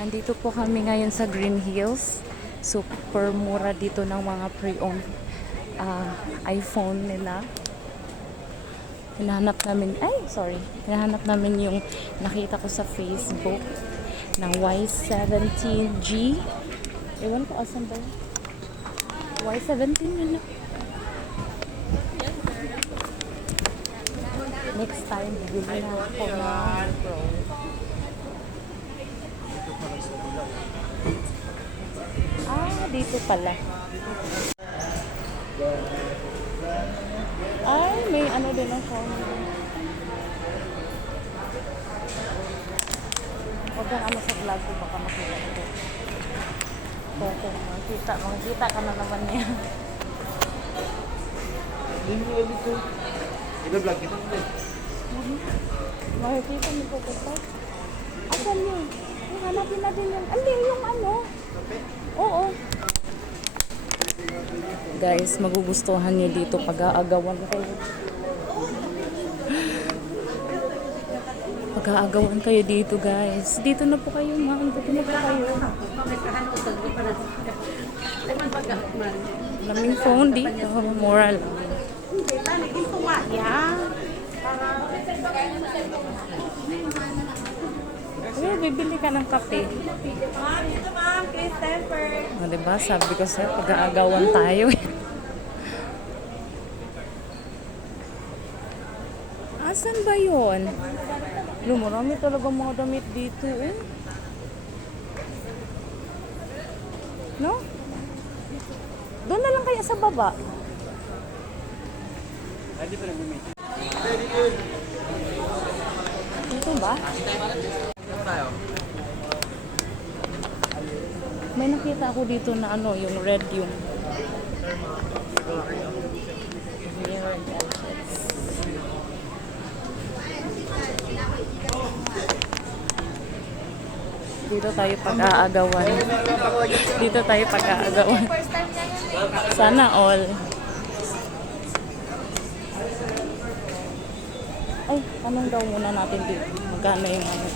Andito po kami ngayon sa Green Hills. Super mura dito ng mga pre-owned iPhone nila. Hinahanap namin yung nakita ko sa Facebook na Y17G. Ewan ko asan ba yun? Y17 yun na. Next time, bibili na ako ng Pro. Dito pala. Ay, may ano din ang phone. Huwag kang ano sa vlog ko, baka makita ko. Makikita ka na naman niya. Hindi mo ulit ko. Ina-vlog kita mo din. Makikita mo po ito. Asan yun? Hanapin natin yun. Hindi, yung ano. Oo. Guys, magugustuhan nyo dito pag-aagawan kayo. Pag-aagawan kayo dito, guys. Dito na po kayo, ma'am. Dito na po kayo. Laming phone dito. Moral. Uy, bibili ka ng kape. Ma'am, please temper. O, diba? Sabi ko sa'yo, pag-aagawan tayo. Asan ba yun? Marami talaga mga damit dito, eh. No? Doon na lang kaya sa baba. Dito ba? May nakita ako dito na ano, yung red yung mirror gadgets. Dito tayo pag-aagawan. Dito tayo pag-aagawan. Sana all. Ay, anong daw muna natin dito? Magkano yung ano?